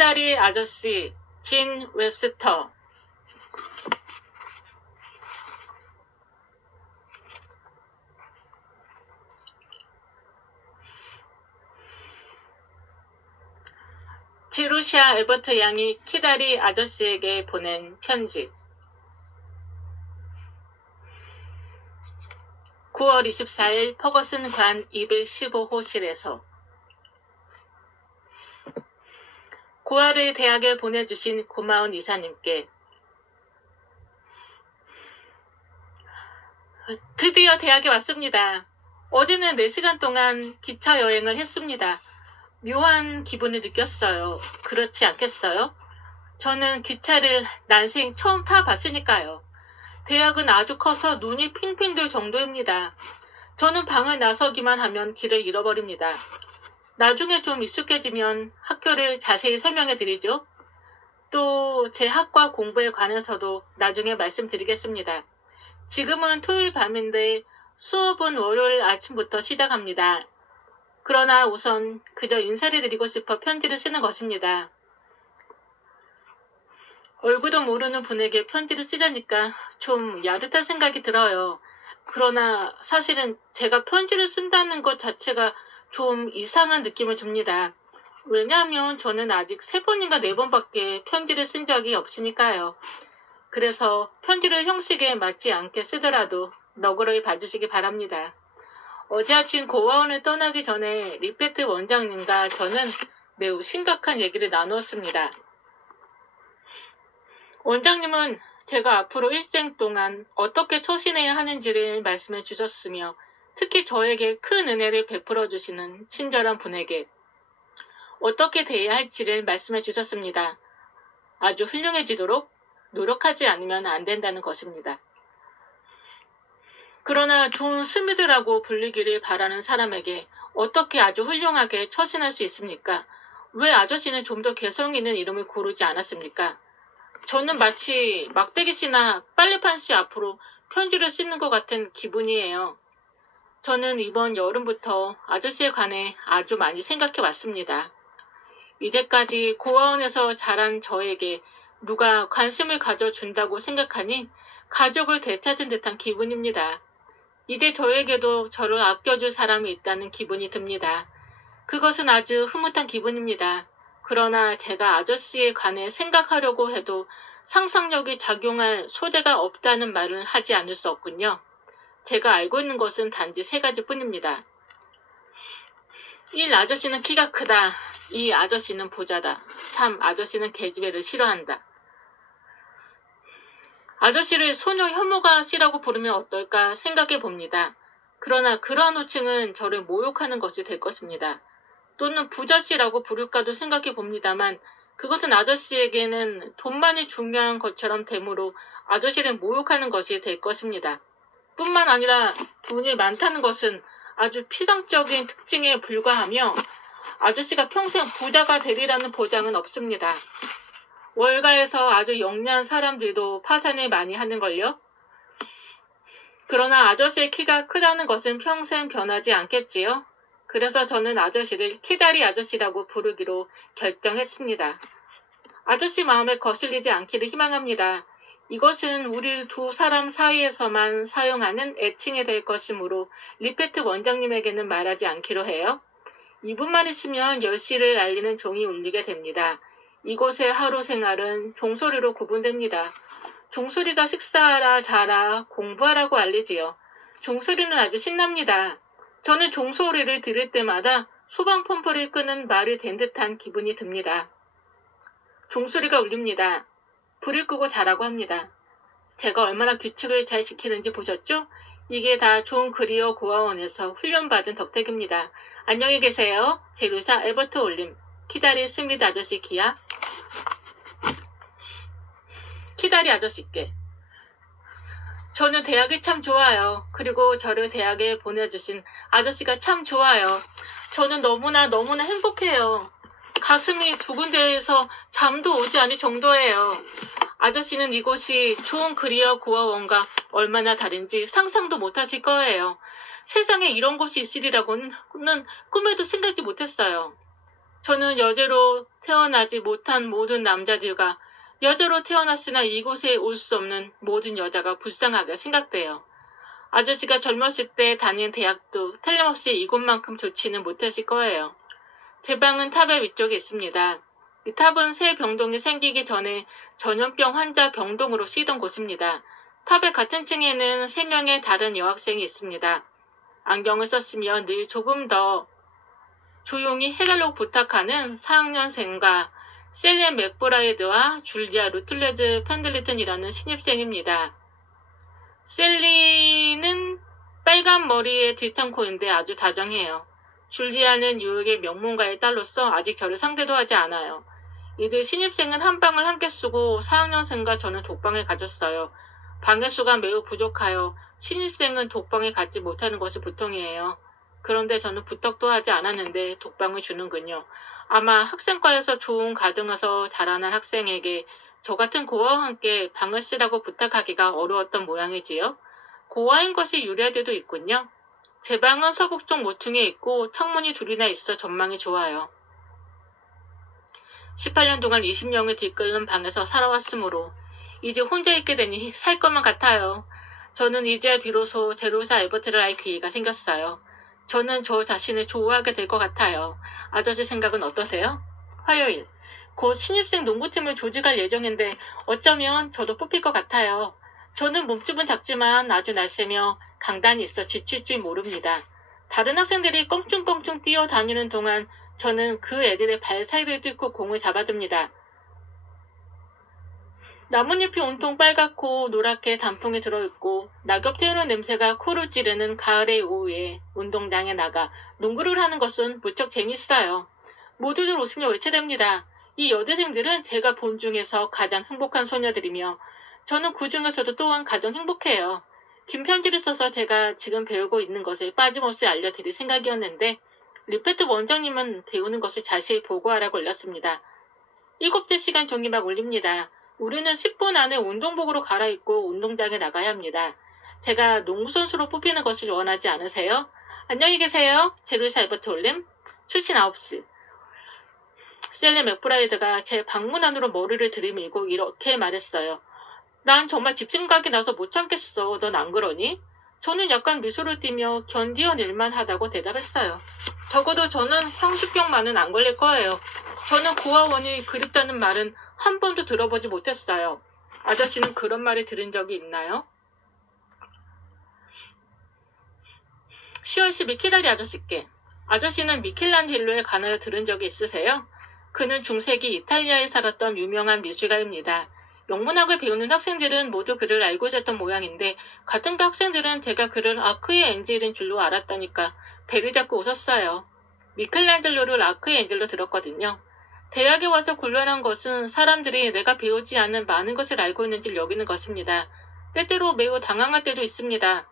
키다리 아저씨 진 웹스터. 지루샤 에버트 양이 키다리 아저씨에게 보낸 편지. 9월 24일 퍼거슨 관 215호실에서 고아를 대학에 보내주신 고마운 이사님께 드디어 대학에 왔습니다. 어제는 4시간 동안 기차 여행을 했습니다. 묘한 기분을 느꼈어요. 그렇지 않겠어요? 저는 기차를 난생 처음 타봤으니까요. 대학은 아주 커서 눈이 핑핑 돌 정도입니다. 저는 방을 나서기만 하면 길을 잃어버립니다. 나중에 좀 익숙해지면 학교를 자세히 설명해 드리죠. 또 제 학과 공부에 관해서도 나중에 말씀드리겠습니다. 지금은 토요일 밤인데 수업은 월요일 아침부터 시작합니다. 그러나 우선 그저 인사를 드리고 싶어 편지를 쓰는 것입니다. 얼굴도 모르는 분에게 편지를 쓰자니까 좀 야릇한 생각이 들어요. 그러나 사실은 제가 편지를 쓴다는 것 자체가 좀 이상한 느낌을 줍니다. 왜냐하면 저는 아직 3번인가 4번밖에 편지를 쓴 적이 없으니까요. 그래서 편지를 형식에 맞지 않게 쓰더라도 너그러이 봐주시기 바랍니다. 어제 아침 고아원을 떠나기 전에 리페트 원장님과 저는 매우 심각한 얘기를 나누었습니다. 원장님은 제가 앞으로 일생 동안 어떻게 처신해야 하는지를 말씀해 주셨으며 특히 저에게 큰 은혜를 베풀어 주시는 친절한 분에게 어떻게 대해야 할지를 말씀해 주셨습니다. 아주 훌륭해지도록 노력하지 않으면 안 된다는 것입니다. 그러나 존 스미드라고 불리기를 바라는 사람에게 어떻게 아주 훌륭하게 처신할 수 있습니까? 왜 아저씨는 좀 더 개성 있는 이름을 고르지 않았습니까? 저는 마치 막대기 씨나 빨래판 씨 앞으로 편지를 쓰는 것 같은 기분이에요. 저는 이번 여름부터 아저씨에 관해 아주 많이 생각해 왔습니다. 이제까지 고아원에서 자란 저에게 누가 관심을 가져준다고 생각하니 가족을 되찾은 듯한 기분입니다. 이제 저에게도 저를 아껴줄 사람이 있다는 기분이 듭니다. 그것은 아주 흐뭇한 기분입니다. 그러나 제가 아저씨에 관해 생각하려고 해도 상상력이 작용할 소재가 없다는 말을 하지 않을 수 없군요. 제가 알고 있는 것은 단지 3가지 뿐입니다. 1. 아저씨는 키가 크다. 2. 아저씨는 부자다. 3. 아저씨는 계집애를 싫어한다. 아저씨를 소녀 혐오가 씨라고 부르면 어떨까 생각해 봅니다. 그러나 그러한 호칭은 저를 모욕하는 것이 될 것입니다. 또는 부자씨라고 부를까도 생각해 봅니다만 그것은 아저씨에게는 돈만이 중요한 것처럼 되므로 아저씨를 모욕하는 것이 될 것입니다. 뿐만 아니라 돈이 많다는 것은 아주 피상적인 특징에 불과하며 아저씨가 평생 부자가 되리라는 보장은 없습니다. 월가에서 아주 영리한 사람들도 파산을 많이 하는걸요. 그러나 아저씨의 키가 크다는 것은 평생 변하지 않겠지요. 그래서 저는 아저씨를 키다리 아저씨라고 부르기로 결정했습니다. 아저씨 마음에 거슬리지 않기를 희망합니다. 이것은 우리 2 사람 사이에서만 사용하는 애칭이 될 것이므로 리페트 원장님에게는 말하지 않기로 해요. 이분만 있으면 10시를 알리는 종이 울리게 됩니다. 이곳의 하루 생활은 종소리로 구분됩니다. 종소리가 식사하라, 자라, 공부하라고 알리지요. 종소리는 아주 신납니다. 저는 종소리를 들을 때마다 소방 펌프를 끄는 말이 된 듯한 기분이 듭니다. 종소리가 울립니다. 불을 끄고 자라고 합니다. 제가 얼마나 규칙을 잘 지키는지 보셨죠? 이게 다 존 그리어 고아원에서 훈련받은 덕택입니다. 안녕히 계세요. 제루사 에버트 올림. 키다리 스미드 아저씨 기야. 키다리 아저씨께. 저는 대학이 참 좋아요. 그리고 저를 대학에 보내주신 아저씨가 참 좋아요. 저는 너무나 행복해요. 가슴이 두근대서 잠도 오지 않을 정도예요. 아저씨는 이곳이 존 그리어 고아원과 얼마나 다른지 상상도 못하실 거예요. 세상에 이런 곳이 있으리라고는 꿈에도 생각지 못했어요. 저는 여자로 태어나지 못한 모든 남자들과 여자로 태어났으나 이곳에 올 수 없는 모든 여자가 불쌍하게 생각돼요. 아저씨가 젊었을 때 다닌 대학도 틀림없이 이곳만큼 좋지는 못했을 거예요. 제 방은 탑의 위쪽에 있습니다. 이 탑은 새 병동이 생기기 전에 전염병 환자 병동으로 쓰이던 곳입니다. 탑의 같은 층에는 3명의 다른 여학생이 있습니다. 안경을 썼으며 늘 조금 더 조용히 해달라고 부탁하는 4학년생과 셀리앤 맥브라이드와 줄리아 루틀레즈 펜들리튼이라는 신입생입니다. 셀리는 빨간 머리의 뒤창코인데 아주 다정해요. 줄리아는 유혹의 명문가의 딸로서 아직 저를 상대도 하지 않아요. 이들 신입생은 한 방을 함께 쓰고 4학년생과 저는 독방을 가졌어요. 방의 수가 매우 부족하여 신입생은 독방에 갖지 못하는 것이 보통이에요. 그런데 저는 부탁도 하지 않았는데 독방을 주는군요. 아마 학생과에서 좋은 가정에서 자라난 학생에게 저 같은 고아와 함께 방을 쓰라고 부탁하기가 어려웠던 모양이지요. 고아인 것이 유리할 때도 있군요. 제 방은 서북쪽 모퉁이에 있고 창문이 2이나 있어 전망이 좋아요. 18년 동안 20명을 뒤끓는 방에서 살아왔으므로 이제 혼자 있게 되니 살 것만 같아요. 저는 이제 비로소 제로사 에버트를 할 기회가 생겼어요. 저는 저 자신을 좋아하게 될 것 같아요. 아저씨 생각은 어떠세요? 화요일. 곧 신입생 농구팀을 조직할 예정인데 어쩌면 저도 뽑힐 것 같아요. 저는 몸집은 작지만 아주 날쌔며 강단이 있어 지칠 줄 모릅니다. 다른 학생들이 껑충껑충 뛰어다니는 동안 저는 그 애들의 발 사이를 뚫고 공을 잡아줍니다. 나뭇잎이 온통 빨갛고 노랗게 단풍이 들어있고 낙엽 태우는 냄새가 코를 찌르는 가을의 오후에 운동장에 나가 농구를 하는 것은 무척 재밌어요. 모두들 웃으며 외쳐댑니다. 이 여대생들은 제가 본 중에서 가장 행복한 소녀들이며 저는 그 중에서도 또한 가장 행복해요. 긴 편지를 써서 제가 지금 배우고 있는 것을 빠짐없이 알려드릴 생각이었는데 리페트 원장님은 배우는 것을 자세히 보고하라고 올렸습니다. 7째 시간 종이 막 울립니다. 우리는 10분 안에 운동복으로 갈아입고 운동장에 나가야 합니다. 제가 농구선수로 뽑히는 것을 원하지 않으세요? 안녕히 계세요. 제루사 에버트 올림. 출신 9시. 셀리 맥브라이드가 제 방문 안으로 머리를 들이밀고 이렇게 말했어요. 난 정말 집중각이 나서 못 참겠어. 넌 안 그러니? 저는 약간 미소를 띠며 견디어낼만 하다고 대답했어요. 적어도 저는 형식병만은 안 걸릴 거예요. 저는 고아원이 그립다는 말은 한 번도 들어보지 못했어요. 아저씨는 그런 말을 들은 적이 있나요? 10월 10일 키다리 아저씨께. 아저씨는 미켈란젤로에 관하여 들은 적이 있으세요? 그는 중세기 이탈리아에 살았던 유명한 미술가입니다. 영문학을 배우는 학생들은 모두 그를 알고 있었던 모양인데 같은 그 학생들은 제가 그를 아크의 엔젤인 줄로 알았다니까 배를 잡고 웃었어요. 미켈란젤로를 아크의 엔젤로 들었거든요. 대학에 와서 곤란한 것은 사람들이 내가 배우지 않은 많은 것을 알고 있는 줄 여기는 것입니다. 때때로 매우 당황할 때도 있습니다.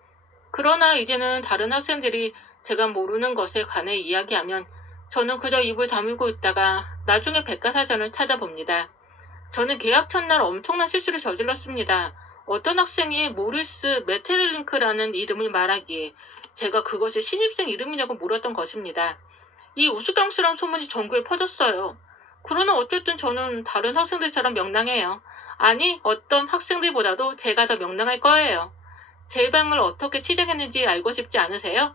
그러나 이제는 다른 학생들이 제가 모르는 것에 관해 이야기하면 저는 그저 입을 다물고 있다가 나중에 백과사전을 찾아봅니다. 저는 개학 첫날 엄청난 실수를 저질렀습니다. 어떤 학생이 모리스 메테를링크라는 이름을 말하기에 제가 그것이 신입생 이름이냐고 물었던 것입니다. 이 우스꽝스러운 소문이 전국에 퍼졌어요. 그러나 어쨌든 저는 다른 학생들처럼 명랑해요. 아니, 어떤 학생들보다도 제가 더 명랑할 거예요. 제 방을 어떻게 치장했는지 알고 싶지 않으세요?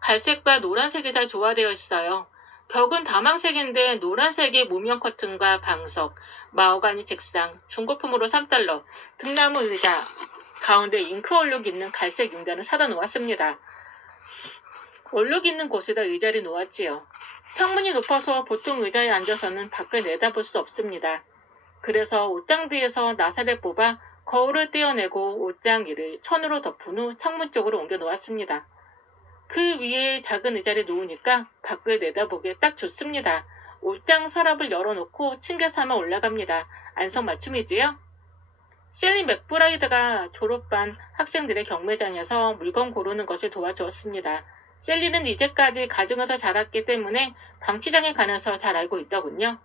갈색과 노란색이 잘 조화되어 있어요. 벽은 다망색인데 노란색의 무명 커튼과 방석, 마호가니 책상, 중고품으로 3달러, 등나무 의자, 가운데 잉크 얼룩 있는 갈색 융단을 사다 놓았습니다. 얼룩 있는 곳에다 의자를 놓았지요. 창문이 높아서 보통 의자에 앉아서는 밖을 내다볼 수 없습니다. 그래서 옷장 뒤에서 나사를 뽑아 거울을 떼어내고 옷장 위를 천으로 덮은 후 창문 쪽으로 옮겨 놓았습니다. 그 위에 작은 의자를 놓으니까 밖을 내다보기에 딱 좋습니다. 옷장 서랍을 열어놓고 층계 삼아 올라갑니다. 안성맞춤이지요? 셀리 맥브라이드가 졸업반 학생들의 경매장에서 물건 고르는 것을 도와주었습니다. 셀리는 이제까지 가정에서 자랐기 때문에 방치장에 관해서 잘 알고 있더군요.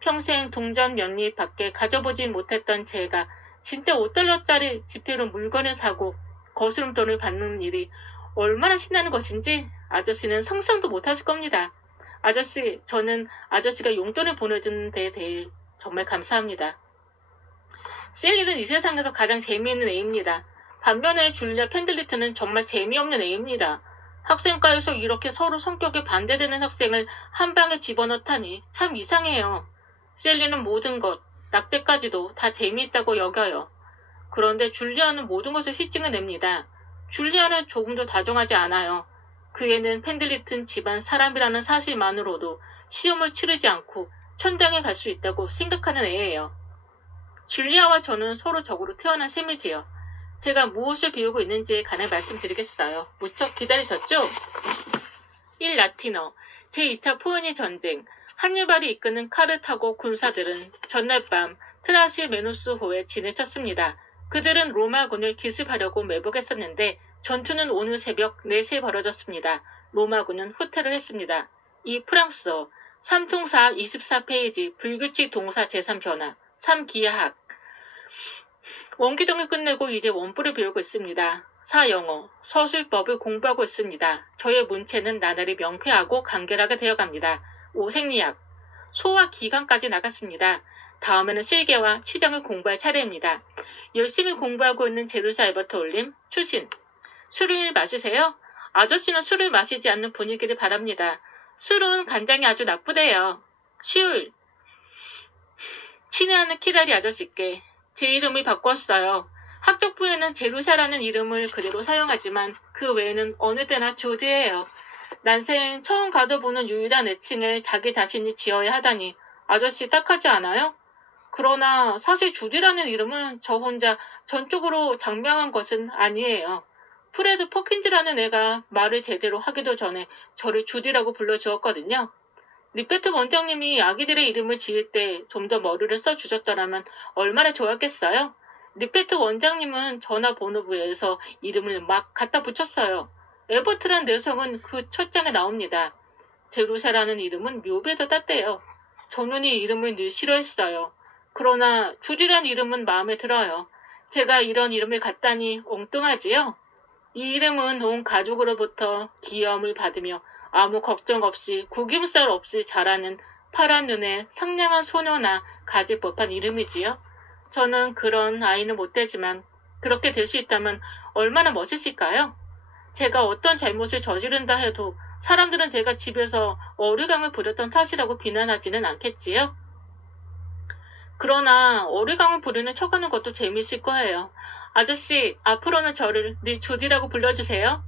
평생 동전 몇 입 밖에 가져보지 못했던 제가 진짜 5달러짜리 지폐로 물건을 사고 거스름돈을 받는 일이 얼마나 신나는 것인지 아저씨는 상상도 못하실 겁니다. 아저씨, 저는 아저씨가 용돈을 보내주는 데 대해 정말 감사합니다. 셀리는 이 세상에서 가장 재미있는 애입니다. 반면에 줄리아 펜들리트는 정말 재미없는 애입니다. 학생과에서 이렇게 서로 성격에 반대되는 학생을 한 방에 집어넣다니 참 이상해요. 셀리는 모든 것, 낙태까지도 다 재미있다고 여겨요. 그런데 줄리아는 모든 것을 시증을 냅니다. 줄리아는 조금도 다정하지 않아요. 그 애는 펜들리튼 집안 사람이라는 사실만으로도 시험을 치르지 않고 천당에 갈 수 있다고 생각하는 애예요. 줄리아와 저는 서로 적으로 태어난 셈이지요. 제가 무엇을 배우고 있는지에 관해 말씀드리겠어요. 무척 기다리셨죠? 1. 라틴어 제2차 포에니 전쟁 한니발이 이끄는 칼을 타고 군사들은 전날 밤 트라시메누스호에 진을 쳤습니다. 그들은 로마군을 기습하려고 매복했었는데 전투는 오늘 새벽 4시에 벌어졌습니다. 로마군은 후퇴를 했습니다. 2. 프랑스어 3통사 24페이지 불규칙 동사 제3변화 3. 기하학 원기둥을 끝내고 이제 원뿔을 배우고 있습니다. 4. 영어 서술법을 공부하고 있습니다. 저의 문체는 나날이 명쾌하고 간결하게 되어갑니다. 5. 생리학 소화 기관까지 나갔습니다. 다음에는 실계와 취정을 공부할 차례입니다. 열심히 공부하고 있는 제루사 에버트 올림 출신 술을 마시세요? 아저씨는 술을 마시지 않는 분위기를 바랍니다. 술은 간장이 아주 나쁘대요. 술 친애하는 키다리 아저씨께 제 이름을 바꿨어요. 학적부에는 제루샤라는 이름을 그대로 사용하지만 그 외에는 어느 때나 조지예요. 난생 처음 가둬보는 유일한 애칭을 자기 자신이 지어야 하다니 아저씨 딱하지 않아요? 그러나 사실 주디라는 이름은 저 혼자 전적으로 장명한 것은 아니에요. 프레드 퍼킨즈라는 애가 말을 제대로 하기도 전에 저를 주디라고 불러주었거든요. 리페트 원장님이 아기들의 이름을 지을 때 좀 더 머리를 써주셨더라면 얼마나 좋았겠어요? 리페트 원장님은 전화번호부에서 이름을 막 갖다 붙였어요. 에버트란 녀석은 그 첫 장에 나옵니다. 제루사라는 이름은 묘비에서 땄대요. 저는 이 이름을 늘 싫어했어요. 그러나 주디란 이름은 마음에 들어요. 제가 이런 이름을 갖다니 엉뚱하지요? 이 이름은 온 가족으로부터 귀여움을 받으며 아무 걱정 없이 구김살 없이 자라는 파란 눈에 상냥한 소녀나 가질 법한 이름이지요. 저는 그런 아이는 못 되지만 그렇게 될 수 있다면 얼마나 멋있을까요? 제가 어떤 잘못을 저지른다 해도 사람들은 제가 집에서 어리광을 부렸던 탓이라고 비난하지는 않겠지요? 그러나 어리광을 부리는 척하는 것도 재미있을 거예요. 아저씨, 앞으로는 저를 늘 조디라고 불러주세요.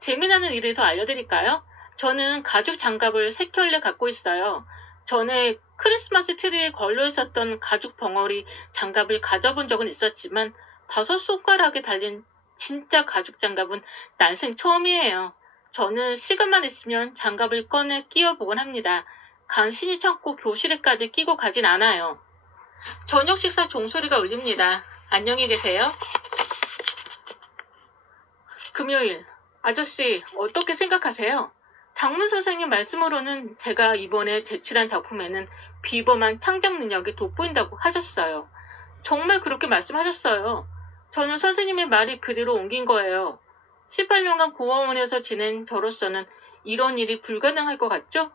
재미나는 일을 더 알려드릴까요? 저는 가죽 장갑을 3켤레 갖고 있어요. 전에 크리스마스 트리에 걸려 있었던 가죽 벙어리 장갑을 가져본 적은 있었지만 5손가락에 달린 진짜 가죽 장갑은 난생 처음이에요. 저는 시간만 있으면 장갑을 꺼내 끼워보곤 합니다. 간신히 참고 교실에까지 끼고 가진 않아요. 저녁 식사 종소리가 울립니다. 안녕히 계세요. 금요일, 아저씨 어떻게 생각하세요? 장문 선생님 말씀으로는 제가 이번에 제출한 작품에는 비범한 창작 능력이 돋보인다고 하셨어요. 정말 그렇게 말씀하셨어요. 저는 선생님의 말이 그대로 옮긴 거예요. 18년간 고아원에서 지낸 저로서는 이런 일이 불가능할 것 같죠?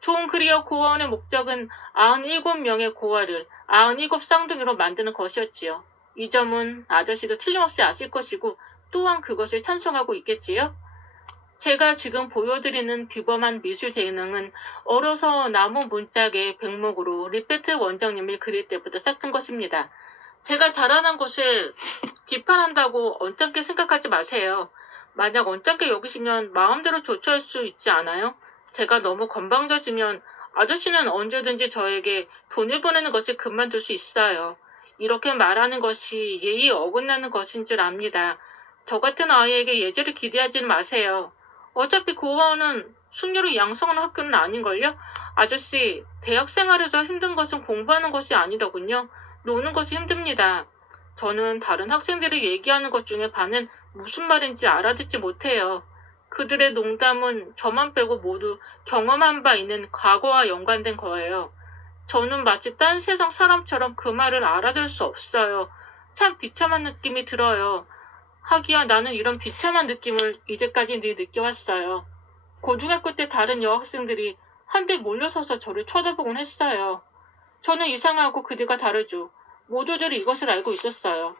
좋은 그리어 고아원의 목적은 97명의 고아를 97 쌍둥이로 만드는 것이었지요. 이 점은 아저씨도 틀림없이 아실 것이고 또한 그것을 찬송하고 있겠지요. 제가 지금 보여드리는 비범한 미술 재능은 어려서 나무 문짝의 백목으로 리페트 원장님을 그릴 때부터 싹튼 것입니다. 제가 자라난 것을 비판한다고 언짢게 생각하지 마세요. 만약 언짢게 여기시면 마음대로 조처할 수 있지 않아요? 제가 너무 건방져지면 아저씨는 언제든지 저에게 돈을 보내는 것을 그만둘 수 있어요. 이렇게 말하는 것이 예의에 어긋나는 것인 줄 압니다. 저 같은 아이에게 예절을 기대하지는 마세요. 어차피 고아원은 숙녀를 양성하는 학교는 아닌걸요? 아저씨, 대학 생활에서 힘든 것은 공부하는 것이 아니더군요. 노는 것이 힘듭니다. 저는 다른 학생들이 얘기하는 것 중에 반은 무슨 말인지 알아듣지 못해요. 그들의 농담은 저만 빼고 모두 경험한 바 있는 과거와 연관된 거예요. 저는 마치 딴 세상 사람처럼 그 말을 알아들을 수 없어요. 참 비참한 느낌이 들어요. 하기야 나는 이런 비참한 느낌을 이제까지 늘 느껴왔어요. 고등학교 때 다른 여학생들이 한데 몰려서서 저를 쳐다보곤 했어요. 저는 이상하고 그들과 다르죠. 모두들이 이것을 알고 있었어요.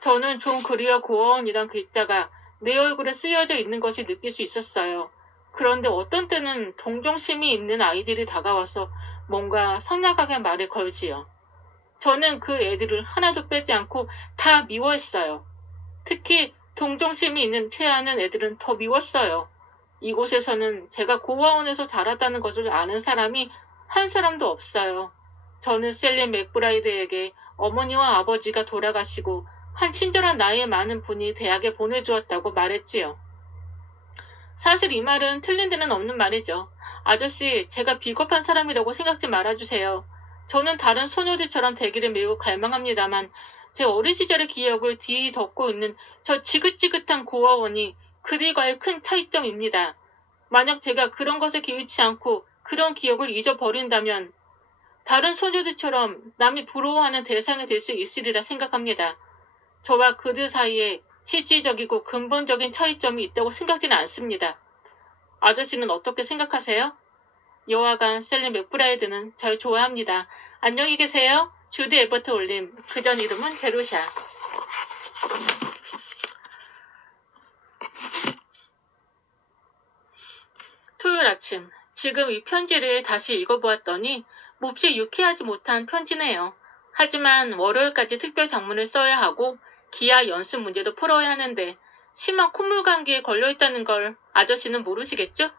저는 존 그리어 고어원이란 글자가 내 얼굴에 쓰여져 있는 것을 느낄 수 있었어요. 그런데 어떤 때는 동정심이 있는 아이들이 다가와서 뭔가 상냥하게 말을 걸지요. 저는 그 애들을 하나도 빼지 않고 다 미워했어요. 특히 동정심이 있는 채아는 애들은 더 미웠어요. 이곳에서는 제가 고아원에서 자랐다는 것을 아는 사람이 한 사람도 없어요. 저는 셀리 맥브라이드에게 어머니와 아버지가 돌아가시고 한 친절한 나이 많은 분이 대학에 보내주었다고 말했지요. 사실 이 말은 틀린 데는 없는 말이죠. 아저씨, 제가 비겁한 사람이라고 생각지 말아주세요. 저는 다른 소녀들처럼 되기를 매우 갈망합니다만 제 어린 시절의 기억을 뒤덮고 있는 저 지긋지긋한 고아원이 그들과의 큰 차이점입니다. 만약 제가 그런 것에 기울지 않고 그런 기억을 잊어버린다면 다른 소녀들처럼 남이 부러워하는 대상이 될 수 있으리라 생각합니다. 저와 그들 사이에 실질적이고 근본적인 차이점이 있다고 생각지는 않습니다. 아저씨는 어떻게 생각하세요? 여하간 셀리 맥브라이드는 절 좋아합니다. 안녕히 계세요. 주드 에버트 올림. 그전 이름은 제로샤. 토요일 아침. 지금 이 편지를 다시 읽어보았더니 몹시 유쾌하지 못한 편지네요. 하지만 월요일까지 특별 장문을 써야 하고 기하 연습 문제도 풀어야 하는데 심한 콧물 감기에 걸려있다는 걸 아저씨는 모르시겠죠?